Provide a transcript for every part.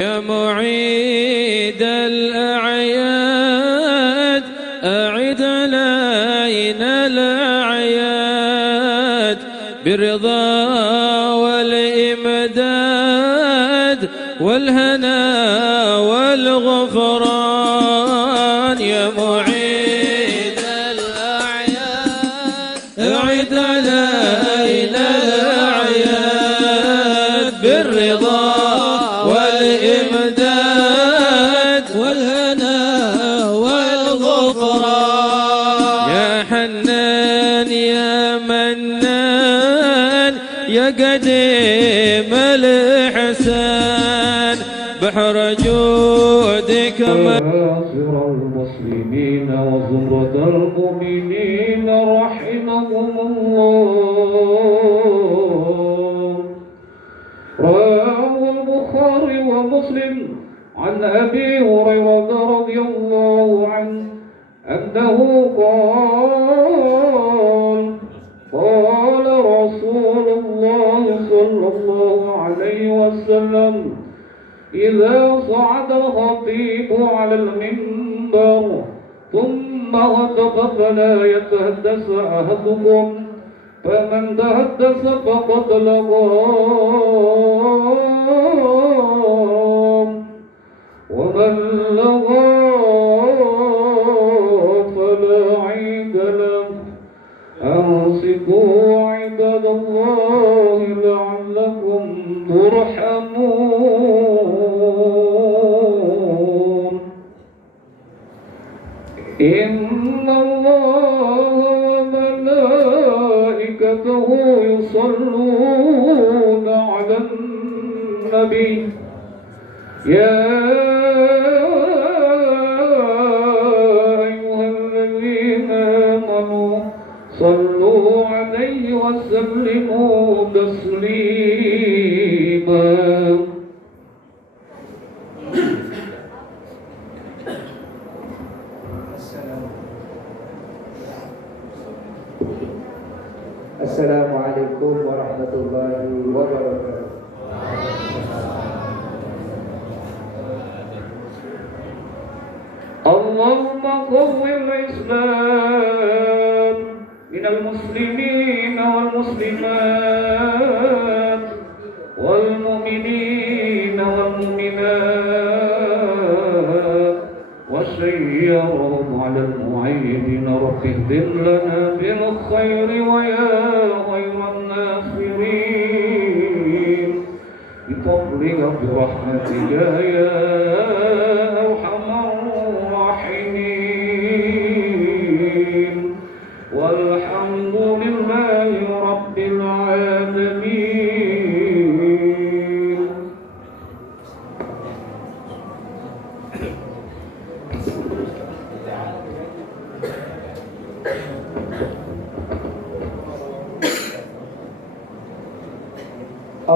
يا معيد الأعياد أعد علينا الأعياد بالرضا والإمداد والهنا والغفران. يا معيد الأعياد أعد علينا الأعياد بالرضا والإمداد والهنا والغفران. يا حنان يا منان يا قديم الإحسان بحر جودك معاشر المسلمين وزمرة المؤمنين رحمهم الله. رواه البخاري ومسلم عن أبي هريرة رضي الله عنه أنه قال قال رسول الله صلى الله عليه وسلم: إذا صعد الخطيب على المنبر ثم خطب فلا يتحدث أحدكم، فمن تحدث فقد لغى، ومن لغى فلا عيد له. أنصتوا عباد الله لعلكم ترحمون. إن الله وملائكته يصلون على النبي يا أيها الذين آمنوا صلوا عليه وسلموا تسليما. السلام عليكم ورحمة الله وبركاته. اللهم قو الإسلام من المسلمين والمسلمات والمؤمنين والمؤمنات وسيرهم على المعيدين. رب اهدم لنا بالخير ويا خير الناصرين بفضلك برحمتك يا أرحم الراحمين. والحمد لله رب العالمين.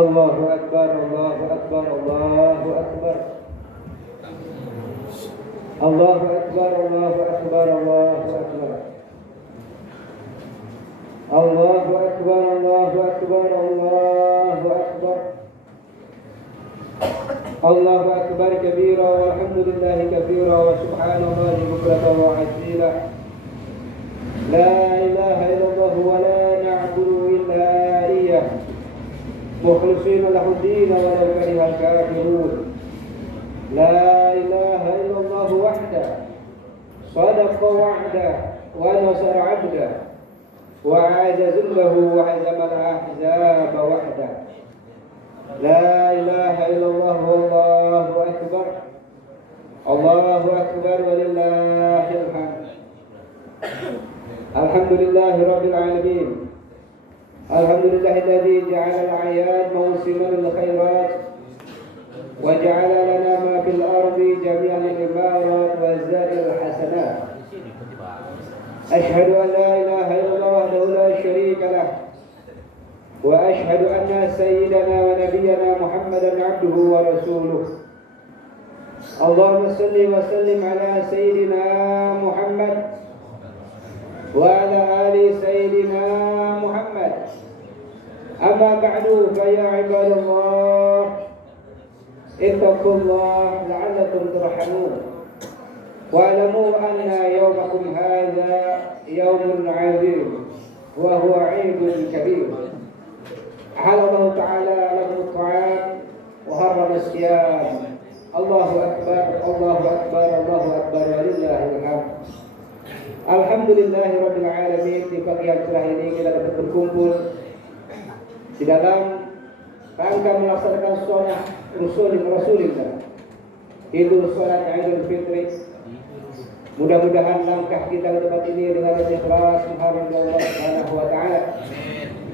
الله أكبر الله أكبر الله أكبر الله أكبر الله أكبر الله أكبر الله أكبر الله أكبر الله أكبر الله أكبر كبيرا والحمد لله كثيرا وسبحان الله بكرة وعسيلا. لا إله إلا الله ولا نعبد إلا إياه مخلصين له الدين ولو كره الكافرون. لا إله إلا الله وحده صدق وعده ونصر عبده وعاد ذله وهزم الأحزاب وحده. لا إله إلا الله والله أكبر. الله أكبر ولله الحمد. الحمد لله رب العالمين. الحمد لله الذي جعل الأعياد موسما للخيرات وجعل لنا ما في الأرض جميع الإمارات والزاد الحسنات. أشهد أن لا إله إلا الله وحده لا شريك له، وأشهد أن سيدنا ونبينا محمدا عبده ورسوله. اللهم صل وسلم على سيدنا محمد وعلى آل سيدنا محمد. أما بعد فيا عباد الله ittaqullaha la'allakum turhamun. Wa'lamu anna yawmakum hadza yawmun 'azim wa huwa 'idun kabir. Ahallallahu ta'ala lakum at-ta'am wa harrama as-siyam. Allahu akbar, Allahu akbar, Allahu akbar, walillahil hamd. Alhamdulillahirabbil alamin. Di pagi yang cerah ini kita dapat berkumpul di dalam rangka melaksanakan sholat Rasulullah, itu sholat Idul Fitri. Mudah-mudahan langkah kita ke tempat ini dengan ikhlas mengharapkan Allah Subhanahu wa taala.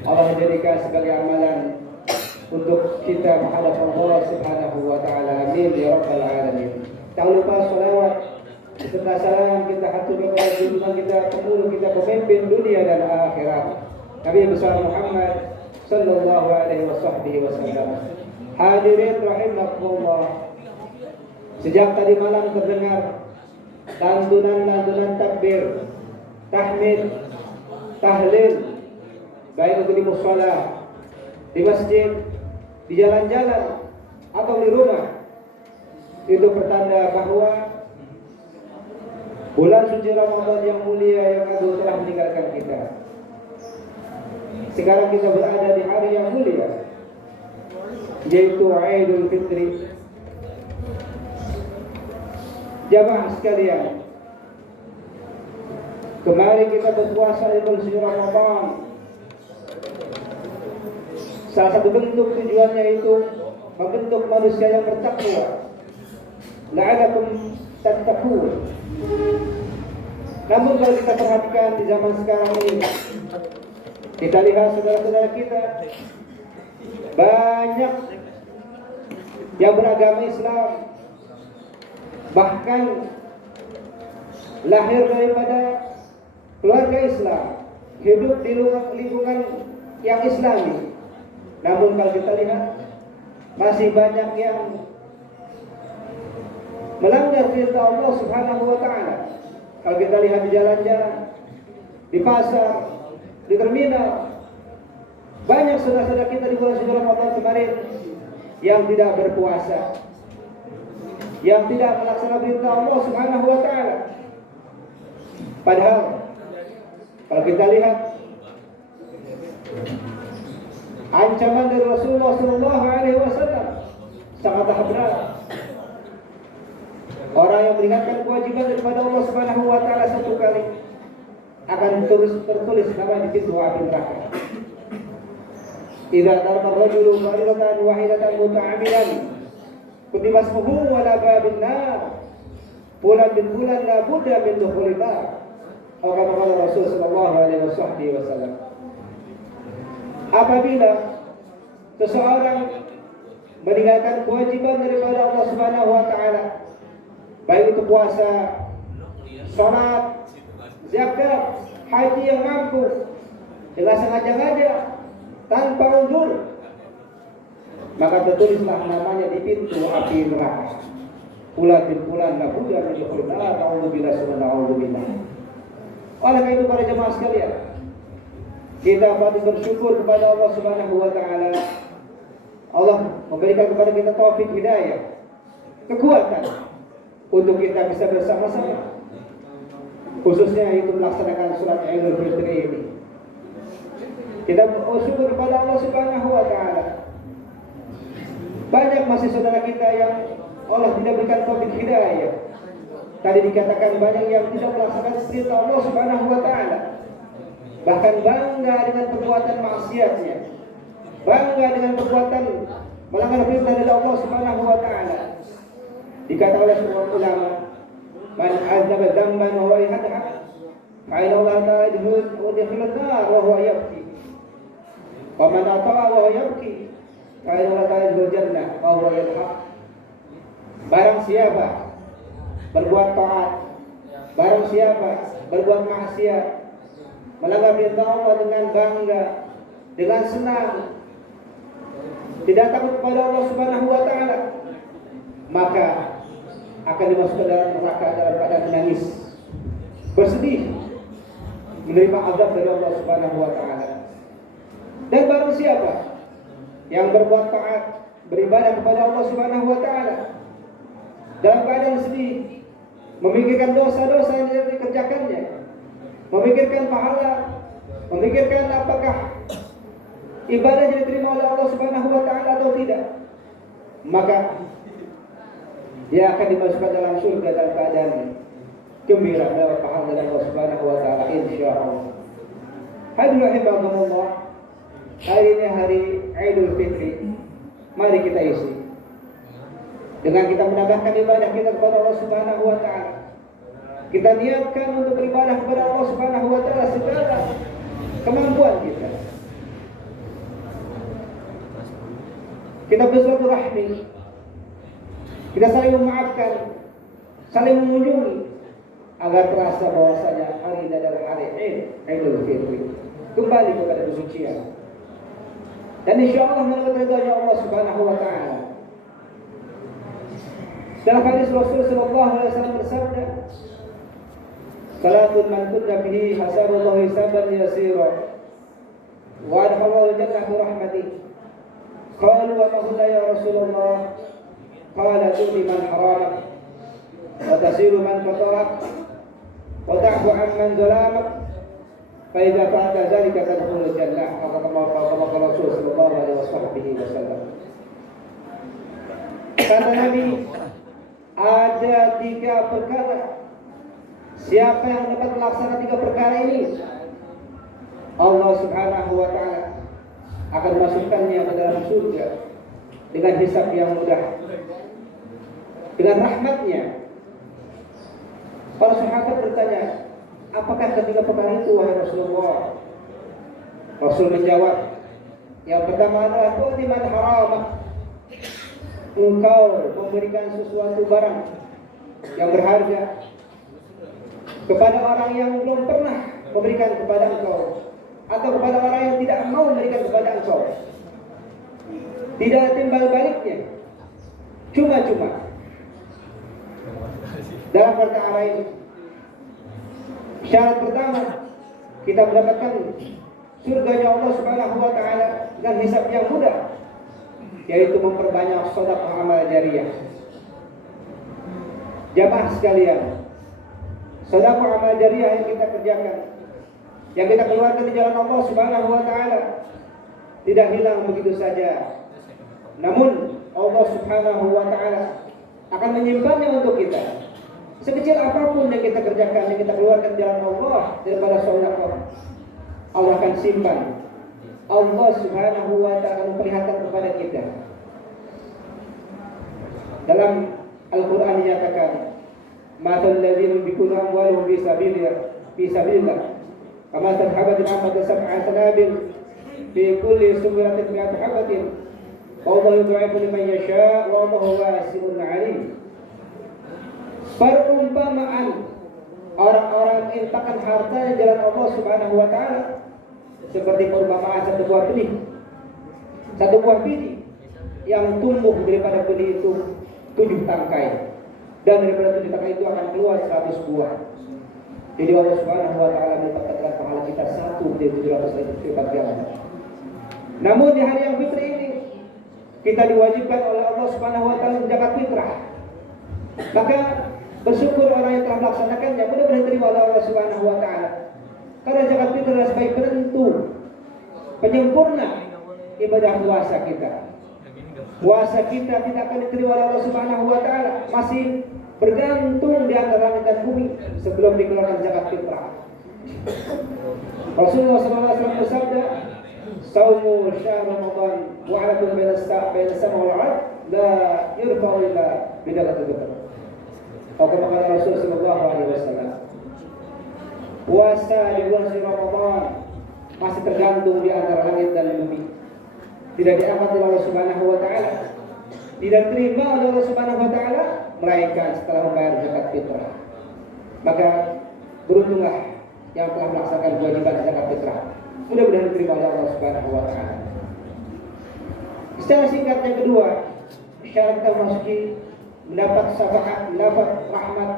Allah menjadikan segala amalan untuk kita menghadap Allah Subhanahu wa taala. Amin ya rabbal alamin. Tak lupa salawat serta salam kita haturkan kepada junjungan kita, penghulu kita, pemimpin dunia dan akhirat, Nabi besar Muhammad sallallahu alaihi wasallam. Hadirin rahimakumullah. Sejak tadi malam terdengar lantunan takbir, tahmid, tahlil, baik itu di mushola, di masjid, di jalan-jalan atau di rumah. Itu pertanda bahwa bulan suci Ramadan yang mulia yang agung telah meninggalkan kita. Sekarang kita berada di hari yang mulia, yaitu Idul Fitri. Jamaah sekalian, kemarin kita berpuasa di bulan suci Ramadan. Salah satu bentuk tujuannya itu membentuk manusia yang bertakwa, la'allakum tattaqun. Namun kalau kita perhatikan di zaman sekarang ini, kita lihat saudara-saudara kita banyak yang beragama Islam, bahkan lahir daripada keluarga Islam, hidup di lingkungan yang Islami. Namun kalau kita lihat masih banyak yang melanggar perintah Allah Subhanahu wa taala. Kalau kita lihat di jalan-jalan, di pasar, di terminal, banyak saudara-saudara kita di bulan suci Ramadan kemarin yang tidak berpuasa, yang tidak melaksanakan perintah Allah Subhanahu wa taala. Padahal kalau kita lihat ancaman dari Rasulullah sallallahu alaihi wasallam sangat berat. Orang yang meninggalkan kewajiban daripada Allah Subhanahu wa taala satu kali akan tertulis nama di pintu api neraka. Idza taraka ar-rajulu fariidatan wahidatan muta'ammidan kutiba ismuhu ala babin nar. Bulan bin bulan la budda min dukhulin nar. Kata Rasul sallallahu alaihi wasallam. Apabila seseorang meninggalkan kewajiban daripada Allah Subhanahu wa taala, baik itu puasa, salat, zakat, haji yang mampu, dengan sengaja-sengaja tanpa uzur, maka tertulislah namanya di pintu api neraka. Bulan bin bulan la budda min dukhulin nar. A'udzubillahi subhanahu. Oleh karena itu para jemaah sekalian, kita patut bersyukur kepada Allah Subhanahu wa taala. Allah memberikan kepada kita taufik hidayah, kekuatan untuk kita bisa bersama-sama, khususnya itu melaksanakan sholat Idul Fitri ini. Kita bersyukur kepada Allah Subhanahu wa taala. Banyak masih saudara kita yang Allah tidak berikan taufik hidayah. Tadi dikatakan banyak yang tidak melaksanakan perintah Allah Subhanahu wa taala. Bahkan bangga dengan perbuatan maksiatnya, bangga dengan perbuatan melanggar perintah dari Allah Subhanahu wa taala. Dikatakan oleh seorang ulama, man azaba dzamban wa huwa yadhhak, fa inna Allah ta'ala yudkhiluhu an-nar wa huwa yabki. Wa man ata'a wa huwa yabki, fa inna Allah ta'ala yudkhiluhu jannah wa huwa yadhhak. Barang siapa berbuat taat, barang siapa berbuat maksiat, melanggar perintah Allah dengan bangga, dengan senang, tidak takut kepada Allah Subhanahu wa taala, maka akan dimasukkan dalam neraka dalam keadaan menangis, bersedih, menerima azab dari Allah Subhanahu wa taala. Dan barang siapa yang berbuat taat, beribadah kepada Allah Subhanahu wa taala dalam keadaan sedih, memikirkan dosa-dosa yang tidak dikerjakannya, memikirkan pahala, memikirkan apakah ibadahnya diterima oleh Allah Subhanahu wa taala atau tidak, maka dia akan dimasukkan dalam surga dalam keadaan gembira mendapat pahala dari Allah Subhanahu wa taala insyaallah. Hadirin rahimakumullah, hari ini hari Idul Fitri. Mari kita isi dengan kita menambahkan ibadah kita kepada Allah Subhanahu wa taala. Kita niatkan untuk beribadah kepada Allah Subhanahu wa taala segala kemampuan kita. Kita bersilaturahmi, kita saling memaafkan, saling mengunjungi, agar terasa bahwasanya hari ini adalah hari Idul Fitri, kembali kepada kesucian. Dan insyaallah mendapat ridha Allah Subhanahu wa taala. Dalam hadis Rasul sallallahu alaihi wasallam bersabda, "Salatun man kunna fihi hasaballahu hisaban yasira wa adkhalahu jannata rahmatihi." Qalu wa ma huwa ya Rasulullah? Qala tu'ti man haramak wa tasiru man qatarak wa ta'fu amman zalamak fa idza fa'alta dzalika tadkhulul jannah. Kata Rasul sallallahu alaihi wasallam. Kata Nabi, ada 3 perkara. Siapa yang dapat melaksanakan 3 perkara ini, Allah Subhanahu wa taala akan masukkannya ke dalam surga dengan hisab yang mudah, dengan rahmatnya. Para sahabat bertanya, apakah ketiga perkara itu wahai Rasulullah? Rasul menjawab, yang pertama adalah tu'ti man haramak. Engkau memberikan sesuatu barang yang berharga kepada orang yang belum pernah memberikan kepada engkau, atau kepada orang yang tidak mau memberikan kepada engkau. Tidak ada timbal baliknya, cuma-cuma. Dalam perkara ini, syarat pertama kita mendapatkan surganya Allah Subhanahu wa taala dengan hisab yang mudah, yaitu memperbanyak sedekah amal jariyah. Jamaah sekalian, sedekah amal jariyah yang kita kerjakan, yang kita keluarkan di jalan Allah Subhanahu wa taala, tidak hilang begitu saja. Namun Allah Subhanahu wa taala akan menyimpannya untuk kita. Sekecil apapun yang kita kerjakan, yang kita keluarkan di jalan Allah daripada sedekah, Allah akan simpan. Allah Subhanahu wa taala akan memperlihatkan kepada kita. Dalam Al-Qur'an dinyatakan, "Matal ladzina yunfiquna amwalahum fi sabilillah, kama habatin amatan sab'a sanabil fi kulli sumratin mi'atu habatin, wallahu yud'ifu liman yasha' wallahu wasi'un 'alim." Perumpamaan orang-orang yang infakkan hartanya di jalan Allah Subhanahu wa taala seperti perumpamaan satu buah biji yang tumbuh daripada benih itu 7 tangkai, dan daripada 7 tangkai itu akan keluar 100 buah. Jadi Allah Subhanahu wa taala mendapatkan pahala kita 1 dari 700 lipat ganda. Namun di hari yang fitri ini kita diwajibkan oleh Allah Subhanahu wa taala zakat fitrah. Maka bersyukur orang yang telah melaksanakannya, mudah-mudahan diterima oleh Allah Subhanahu wa taala. Karena zakat fitrah adalah sebagai penentu, penyempurna ibadah puasa kita. Puasa kita tidak akan diterima oleh Allah Subhanahu wa taala, masih bergantung di antara langit dan bumi sebelum dikeluarkan zakat fitrah. Rasulullah SAW bersabda, "Saumu syahr Ramadan wa'alatun baina as-sama wal 'ard la yurfa'u illa bidakatul fitr." Atau kata Rasul sallallahu alaihi wasallam, puasa di bulan suci Ramadan masih tergantung di antara langit dan bumi. Tidak diangkat oleh Allah Subhanahu wa taala, tidak diterima oleh Allah Subhanahu wa taala melainkan setelah membayar zakat fitrah. Maka beruntunglah yang telah melaksanakan kewajiban zakat fitrah. Mudah-mudahan diterima oleh Allah Subhanahu wa taala. Secara singkat, yang kedua, syarat kita memasuki mendapat syafaat, mendapat rahmat,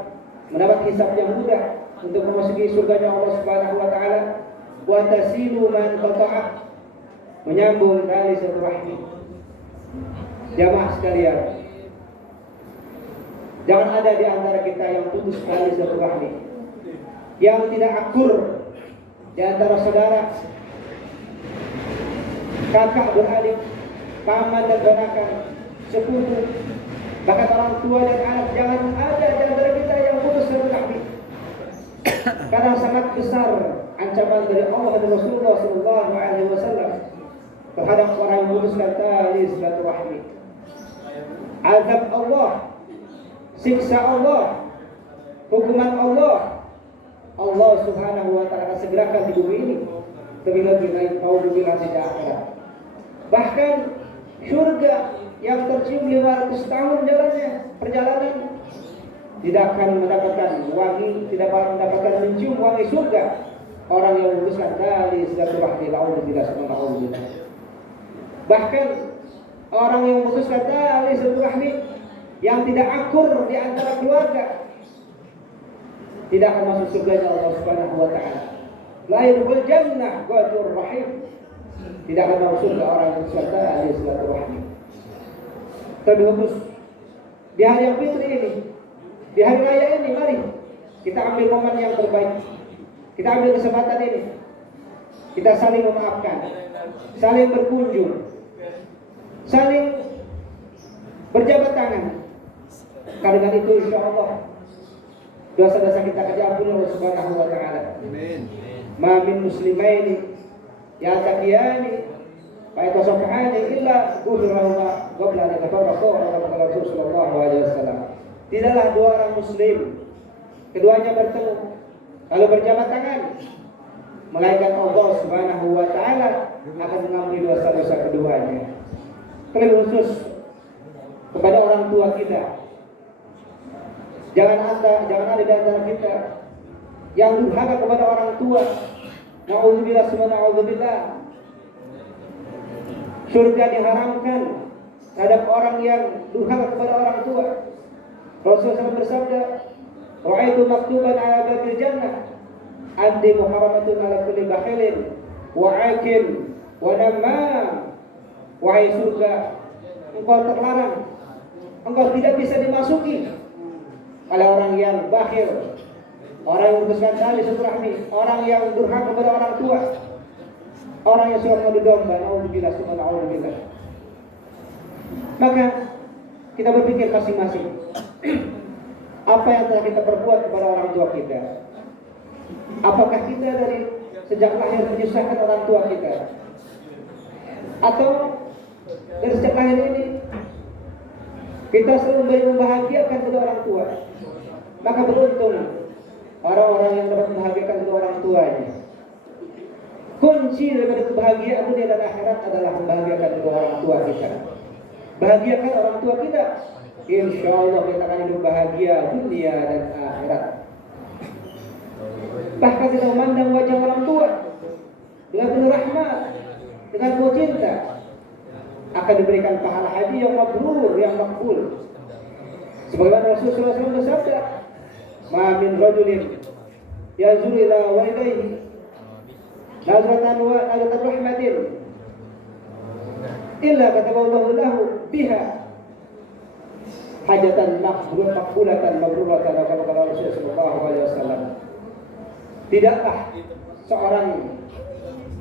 mendapat hisab yang mudah untuk memasuki surganya Allah Subhanahu wa taala, wa tasilu man qata'a, menyambung tali silaturahmi. Jamaah sekalian, jangan ada di antara kita yang putus tali silaturahmi, yang tidak akur di antara saudara, kakak beradik, paman dan ponakan, sepupu, bahkan orang tua dan anak. Jangan ada di antara kita yang putus silaturahmi, karena sangat besar ancaman dari Allah dan Rasulullah SAW terhadap orang yang memutuskan tali silaturahmi. Azab Allah, siksa Allah, hukuman Allah, Allah Subhanahu wa taala akan segerakan di bumi ini. Terlebih lagi naudzubillah tidak akhirat. Bahkan surga yang tercium 500 tahun jalannya perjalanan tidak akan mendapatkan wangi, tidak akan mendapatkan mencium wangi surga orang yang memutuskan tali silaturahmi. Naudzubillah subhanahu. Bahkan orang yang memutuskan tali silaturahmi yang tidak akur di antara keluarga tidak akan masuk surga Allah Subhanahu wa taala. La yadkhul jannah qadur rahim. Tidak akan masuk surga orang yang memutuskan tali silaturahmi. Terlebih khusus di hari yang fitri ini, di hari raya ini, mari kita ambil momen yang terbaik. Kita ambil kesempatan ini. Kita saling memaafkan, saling berkunjung, saling berjabat tangan. Karena dengan itu insya Allah dosa-dosa kita akan diampuni Allah Subhanahu wa taala. Amin. Ma min muslimaini yaltaqiyani fa yatasafahani illa ghufira qabla an yatafarraqu kama Rasul sallallahu alaihi wasallam. Tidaklah dua orang muslim keduanya bertemu lalu berjabat tangan, melainkan Allah Subhanahu wa taala akan mengampuni dosa-dosa keduanya. Terlebih khusus kepada orang tua kita. Jangan ada di antara kita yang durhaka kepada orang tua. Na'udzubillah summa na'udzubillah. Surga diharamkan terhadap orang yang durhaka kepada orang tua. Rasulullah SAW bersabda, "Ra'aitu maktuban 'ala babil jannah, anti muharramatun 'ala kulli bakhilin wa 'akil wa namam." Wahai surga, engkau terlarang, engkau tidak bisa dimasuki oleh orang yang bakhil, orang yang memutuskan tali silaturahmi, orang yang durhaka kepada orang tua, orang yang suka mengadu domba. Naudzubillah summa naudzubillah. Maka kita berpikir masing-masing, apa yang telah kita perbuat kepada orang tua kita? Apakah kita dari sejak lahir menyusahkan orang tua kita? Atau dari sejak lahir ini kita selalu membahagiakan kedua orang tua? Maka beruntung orang-orang yang dapat membahagiakan kedua orang tuanya. Kunci daripada kebahagiaan dunia dan akhirat adalah membahagiakan kedua orang tua kita. Bahagiakan orang tua kita, insya Allah kita akan hidup bahagia dunia dan akhirat. Bahkan kita memandang wajah orang tua dengan penuh rahmat, dengan penuh cinta, akan diberikan pahala haji yang mabrur, yang makbul. Sebagaimana Rasulullah SAW bersabda, "Ma min rajulin yazur ila walidayhi nazratan rahmatin illa kataballahu lahu biha hajatan maqbulatan mabruratan." Kata Rasulullah sallallahu alaihi wasallam, tidaklah seorang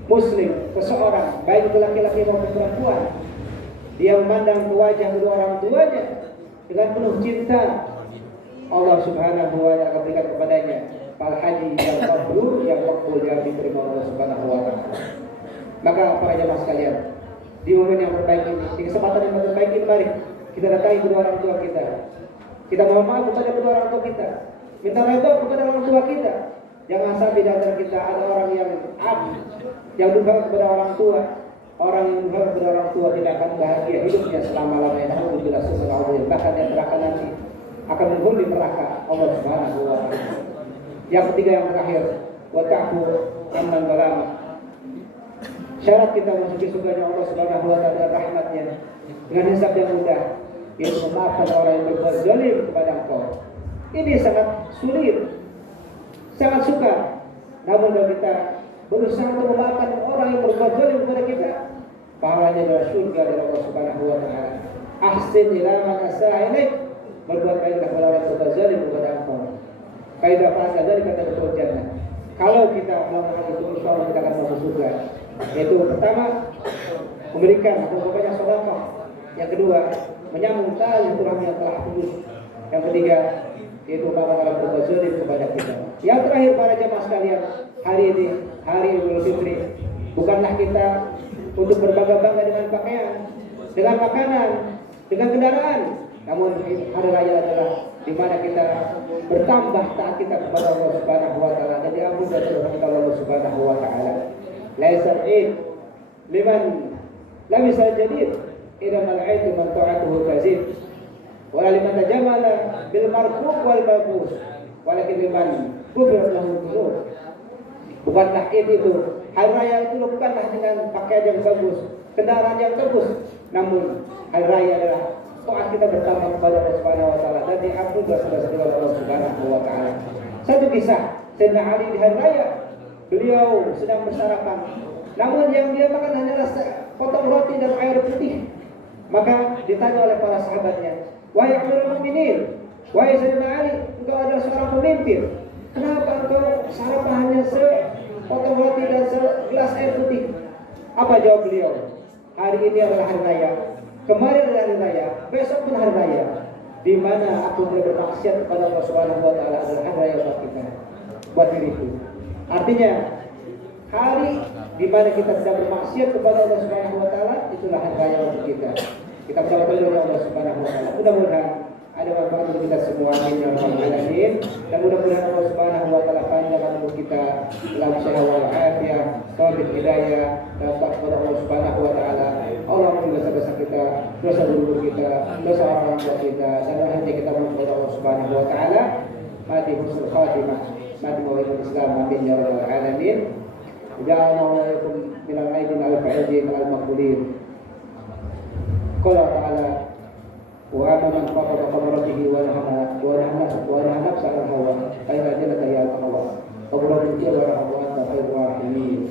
muslim, seseorang baik itu laki-laki maupun perempuan, dia memandang ke wajah kedua orang tuanya dengan penuh cinta, Allah Subhanahu wa taala akan berikan kepadanya pahala haji yang mabrur, yang makbul, yang diterima Allah Subhanahu wa taala. Maka para jemaah sekalian, di momen yang terbaik ini, di kesempatan yang terbaik ini, mari kita datangi kedua orang tua kita. Kita mohon maaf kepada kedua orang tua kita, minta redha kepada orang tua kita. Jangan sampai di antara kita ada orang yang durhaka kepada orang tua. Orang yang durhaka kepada orang tua tidak akan bahagia hidupnya selama-lamanya. Alhamdulillah subhanallah. Bahkan yang neraka nanti akan menghuni neraka Allah Subhanahu wa taala. Yang ketiga, yang terakhir, wa ta'fu amman zalama. Syarat kita memasuki surga Allah Subhanahu wa taala dan rahmatnya dengan hisab yang mudah, yaitu memaafkan orang yang berbuat zalim kepada engkau. Ini sangat sulit, sangat sukar. Namun kalau kita berusaha untuk memaafkan orang yang berbuat zalim kepada kita, pahalanya adalah surga dari Allah Subhanahu wa taala. ahsin ila man asaa ilaik, berbuat baik kepada orang yang berzalim kepada engkau. Kaidah bahasa dari kata betul jannah. Kalau kita melakukan itu, insya Allah kita akan masuk surga. Yaitu pertama, memberikan atau banyak sedekah. Yang kedua, menyambung tali silaturahmi yang telah putus. Yang ketiga, yaitu orang-orang berbuat zalim kepada kita. Yang terakhir para jemaah sekalian, hari ini hari Idul Fitri, bukanlah kita untuk berbangga-bangga dengan pakaian, dengan makanan, dengan kendaraan. Namun hari raya adalah di mana kita bertambah taat kita kepada Allah Subhanahu wa taala dan diampuni dosa kita Allah Subhanahu wa taala. Laisa id liman labisa jadid idza al-aid man ta'atuhu kazid. Wala liman tajamala bil marfuq wal mabus. Walakin liman kubra lahu dzur. Bukanlah itu hari raya itu bukanlah dengan pakaian yang bagus, kendaraan yang bagus, namun hari raya adalah taat kita bertambah kepada Allah Subhanahu wa taala dan diampuni dosa-dosa kita Allah Subhanahu wa taala. Satu kisah, Sayyidina Ali di hari raya, beliau sedang bersarapan. Namun yang dia makan hanyalah potong roti dan air putih. Maka ditanya oleh para sahabatnya, "Wahai Amirul Mukminin, wahai Sayyidina Ali, engkau adalah seorang pemimpin. Kenapa engkau sarapan hanya sepotong roti dan segelas air putih?" Apa jawab beliau? Hari ini adalah hari raya. Kemarin adalah hari raya, besok pun hari raya. Di mana aku boleh bermaksiat kepada Allah Subhanahu wa taala adalah hari raya buat kita, buat diriku. Artinya, hari di mana kita tidak bermaksiat kepada Allah Subhanahu wa taala itulah hari raya untuk kita. Kita berdoa kepada Allah Subhanahu wa taala. Mudah-mudahan ada manfaat untuk kita semua, amin ya rabbal alamin. Dan mudah-mudahan Allah Subhanahu wa taala panjangkan umur kita dalam sehat wal afiat, taufik hidayah dan taat kepada Allah Subhanahu wa taala. Allah mengampuni dosa-dosa kita, dosa leluhur kita, dosa orang tua kita, dan hanya kita mohon kepada Allah Subhanahu wa taala. Mati husnul khatimah, mati mawahibul Islam, amin ya rabbal alamin. Ja'alna wa iyyakum minal aidin al-fa'idin al-maqbulin. Qala ta'ala wa amma man qada qadratihi wa nahana nafsa al-hawa fa inna jannata hiya al-ma'wa wa qurratu wa rahmatu khairur rahimin.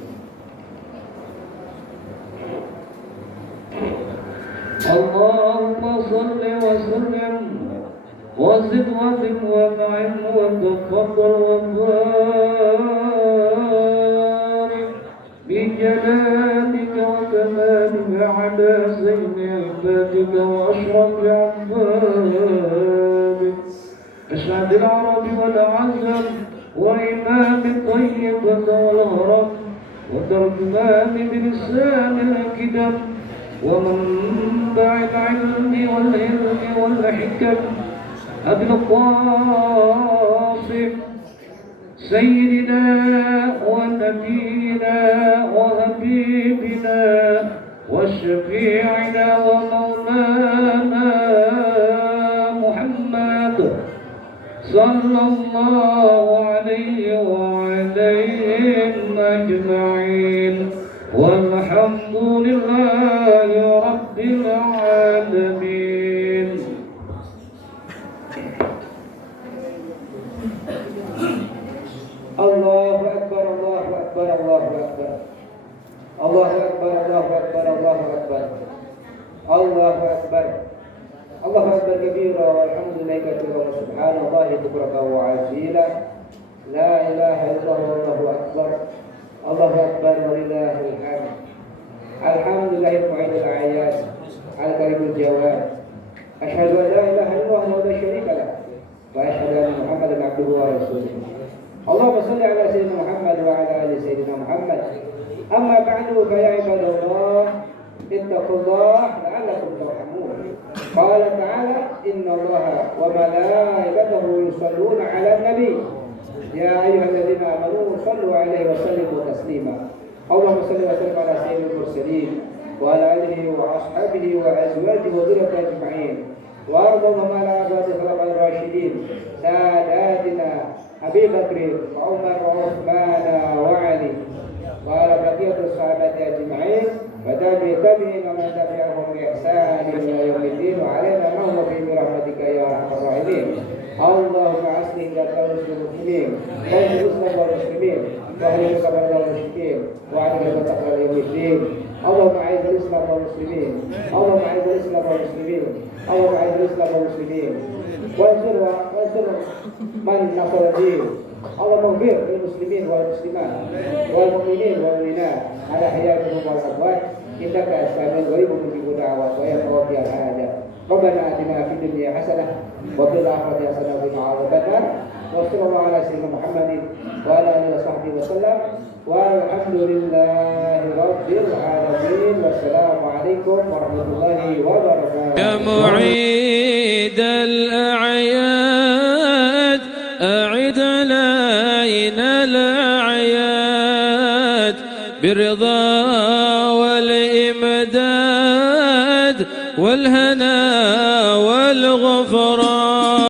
Allahumma salli wa sallim wa zid wa zid wa ma'in wa tafaddal wa barik bi jalalika wa kamalika ala sayyidi ibadika wa ashraf ibadika ashhad al-arab wal azam wa imam at-tayyibah wal gharab wa tarjuman bilisan al-kidam ومنبع العلم والعلم والحكم أبي القاسم سيدنا ونبينا وحبيبنا وشفيعنا ومولانا محمد صلى الله عليه وعليهم أجمعين والحمد لله رب العالمين. Allahu Akbar, Allahu Akbar, Allahu Akbar. Allahu Akbar, Allahu Akbar, Allahu Akbar. Allahu Akbar. Allahu Akbar kabira walhamdulillahi katsiran wa subhanallahi bukratan wa asila. La ilaha illallah, Allahu Akbar. Allahu Akbar walillahil hamd. Alhamdulillahil mu'idil a'yad, al-karimul jawad. Asyhadu an la ilaha illallah wa la syarika lah. Wa asyhadu anna Muhammadan abduhu wa rasuluh. Allahumma shalli ala sayyidina Muhammad wa ala ali sayyidina Muhammad. Amma ba'du fa ya ibadallah, ittaqullaha la'allakum turhamun. Qala ta'ala inna Allaha wa malaikatahu yusalluna 'alan nabi. Ya ayyuhalladzina amanu sallu 'alaihi wa sallimu taslima. Allahumma shalli wa sallim ala sayyidil mursalin wa ala alihi wa ashabihi wa azwajihi wa dhurriyyatihi ajma'in. Wa ardhum ala abadi khulafa'ir rasyidin sadatina Abi Bakr wa Umar wa Uthman wa Ali wa ala baqiyatis sahabati ajma'in wa tabi'in wa man tabi'ahum bi ihsan ila yaumiddin wa 'alaina ma'hum bi rahmatika ya arhamar rahimin. Allahumma aslih lana muslimin wa al-muslimin wal muslimin wa ahlil kabar wal musyrikin wa 'alaina taqal yaumiddin. Allahumma a'izz al-islam wal muslimin. Allahumma a'izz al-islam wal muslimin المسلمين وانصر من نصر الدين. اللهم اغفر للمسلمين والمسلمات والمؤمنين والمؤمنات على حياتهم والأموات إنك سميع قريب مجيب الدعوات ويا قاضي الحاجات. ربنا آتنا في الدنيا حسنة وفي الآخرة حسنة وقنا عذاب النار. وصلى الله على سيدنا محمد وعلى آله وصحبه وسلم والحمد لله رب العالمين والسلام عليكم ورحمة الله وبركاته. يا معيد الأعياد أعد علينا الأعياد برضا